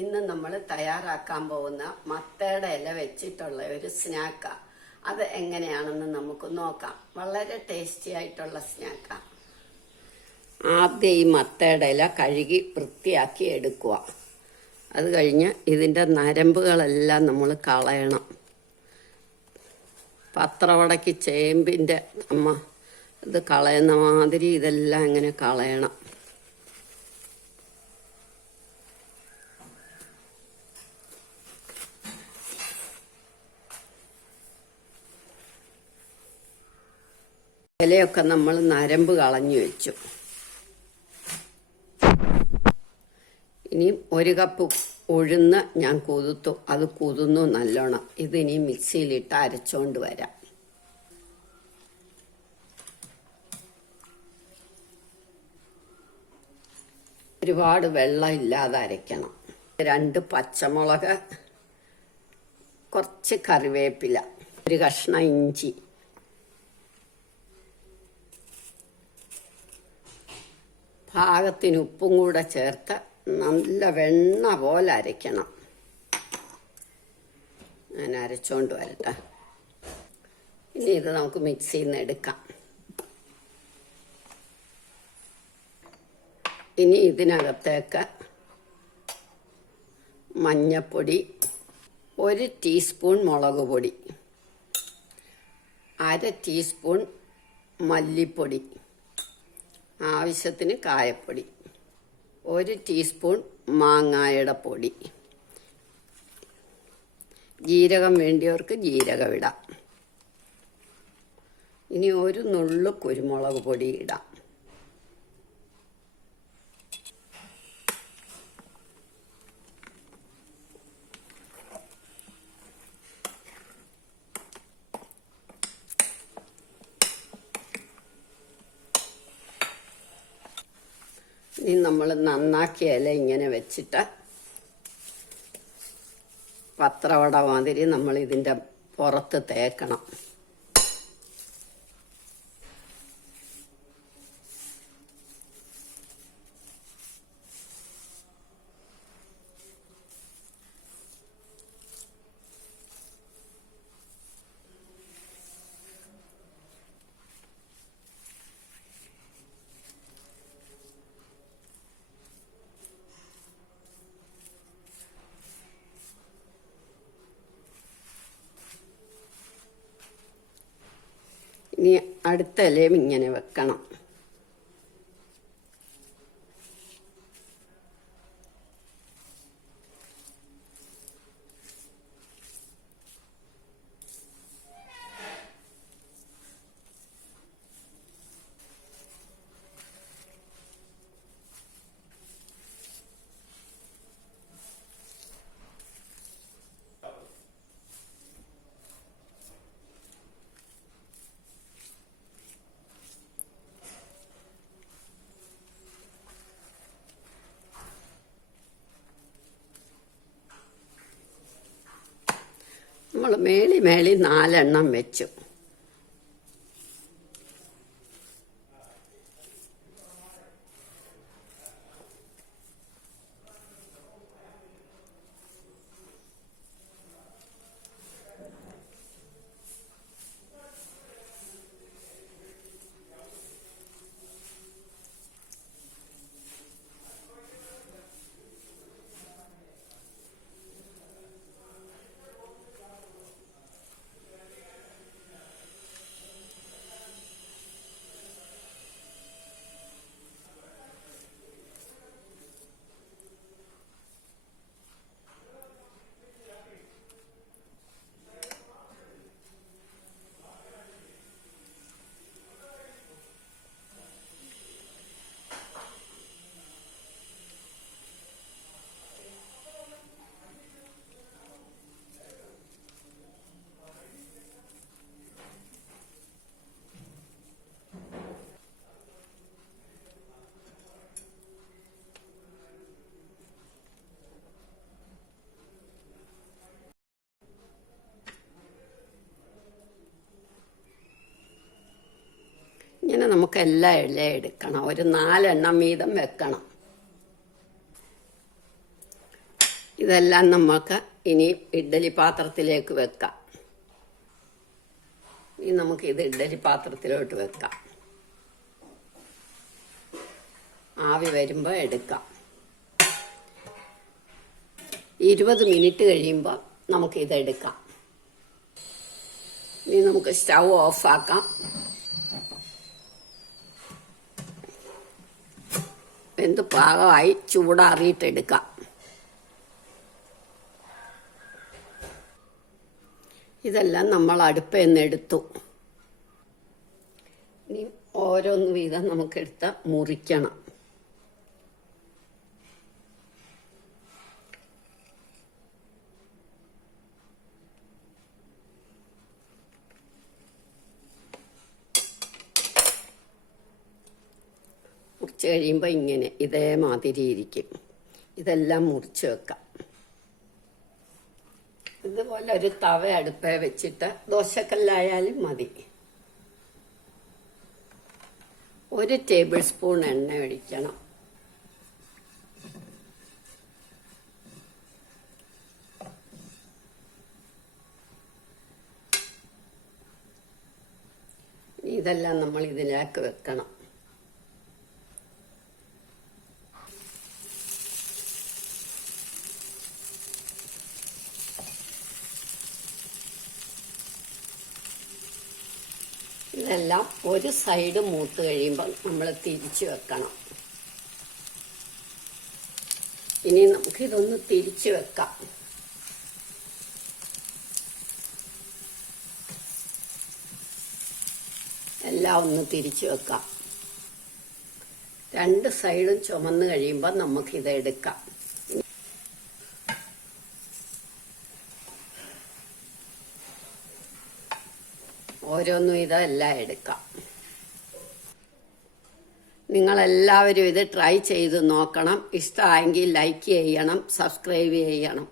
ഇന്ന് നമ്മൾ തയ്യാറാക്കാൻ പോകുന്ന മത്തയുടെ ഇല വെച്ചിട്ടുള്ള ഒരു സ്നാക്കാണ്. അത് എങ്ങനെയാണെന്ന് നമുക്ക് നോക്കാം. വളരെ ടേസ്റ്റി ആയിട്ടുള്ള സ്നാക്കാണ്. ആദ്യം ഈ മത്തയുടെ ഇല കഴുകി വൃത്തിയാക്കി എടുക്കുക. അത് കഴിഞ്ഞ് ഇതിൻ്റെ നരമ്പുകളെല്ലാം നമ്മൾ കളയണം. പത്രവടയ്ക്ക് ചേമ്പിൻ്റെ ഇത് കളയുന്ന മാതിരി ഇതെല്ലാം ഇങ്ങനെ കളയണം. ഇലയൊക്കെ നമ്മൾ നരമ്പ് കളഞ്ഞു വെച്ചു. ഇനി 1 കപ്പ് ഉഴുന്ന് ഞാൻ കുതിർത്തു. അത് കുതിർന്നു നല്ലോണം. ഇതിനി മിക്സിയിലിട്ട് അരച്ചോണ്ട് വരാം. ഒരുപാട് വെള്ളം ഇല്ലാതെ അരയ്ക്കണം. 2 പച്ചമുളക്, കുറച്ച് കറിവേപ്പില, 1 കഷ്ണം ഇഞ്ചി, പാകത്തിന് ഉപ്പും കൂടെ ചേർത്ത് നല്ല വെണ്ണ പോലെ അരയ്ക്കണം. ഞാൻ അരച്ചോണ്ട് വരട്ടെ. ഇനി ഇത് നമുക്ക് മിക്സിയിൽ നിന്ന് എടുക്കാം. ഇനി ഇതിനകത്തേക്ക് മഞ്ഞപ്പൊടി, 1 ടീസ്പൂൺ മുളക് പൊടി, 1/2 ടീസ്പൂൺ മല്ലിപ്പൊടി, ആവശ്യത്തിന് കായപ്പൊടി, 1 ടീസ്പൂൺ മാങ്ങായുടെ പൊടി, ജീരകം വേണ്ടിയവർക്ക് ജീരകം ഇടാം. ഇനി 1 നുള്ളു കുരുമുളക് പൊടി ഇടാം. ഇനി നമ്മൾ നന്നാക്കിയ ഇല ഇങ്ങനെ വെച്ചിട്ട് പത്രവട മാതിരി നമ്മൾ ഇതിൻ്റെ പുറത്ത് തേക്കണം. ഇനി അടുത്ത ഇലയും ഇങ്ങനെ വെക്കണം. നമ്മൾ മേളി 4 എണ്ണം വെച്ചു. ഇങ്ങനെ നമുക്ക് എല്ലാ ഇല എടുക്കണം. 4 എണ്ണം വീതം വെക്കണം. ഇതെല്ലാം നമുക്ക് ഇനി ഇഡ്ഡലി പാത്രത്തിലേക്ക് വെക്കാം. ഇനി നമുക്ക് ഇത് ഇഡ്ഡലി പാത്രത്തിലോട്ട് വെക്കാം. ആവി വരുമ്പോൾ എടുക്കാം. 20 മിനിറ്റ് കഴിയുമ്പോൾ നമുക്കിതെടുക്കാം. ഇനി നമുക്ക് സ്റ്റൗ ഓഫാക്കാം. വെന്ത് പാകമായി ചൂടാറിയിട്ടെടുക്കാം. ഇതെല്ലാം നമ്മൾ അടുപ്പിൽ നിന്ന് എടുത്തു. ഇനി ഓരോന്ന് വീതം നമുക്കെടുത്ത് മുറിക്കണം. മുറിച്ച് കഴിയുമ്പോൾ ഇങ്ങനെ ഇതേമാതിരി ഇരിക്കും. ഇതെല്ലാം മുറിച്ച് വെക്കാം. ഇതുപോലെ ഒരു തവ അടുപ്പേ വെച്ചിട്ട് ദോശക്കല്ലായാലും മതി. 1 ടേബിൾ സ്പൂൺ എണ്ണ ഒഴിക്കണം. ഇതെല്ലാം നമ്മൾ ഇതിലേക്ക് വെക്കണം. ഇതെല്ലാം ഒരു സൈഡ് മൂത്ത് കഴിയുമ്പോൾ നമ്മൾ തിരിച്ചു വെക്കണം. ഇനി നമുക്കിതൊന്ന് തിരിച്ചു വെക്കാം. എല്ലാം ഒന്ന് തിരിച്ചു വെക്കാം. 2 സൈഡും ചുമന്ന് കഴിയുമ്പോൾ നമുക്കിത് എടുക്കാം. ഓരോന്നും ഇതെല്ലാം എടുക്കാം. നിങ്ങളെല്ലാവരും ഇത് ട്രൈ ചെയ്ത് നോക്കണം. ഇഷ്ടമായെങ്കിൽ ലൈക്ക് ചെയ്യണം, സബ്സ്ക്രൈബ് ചെയ്യണം.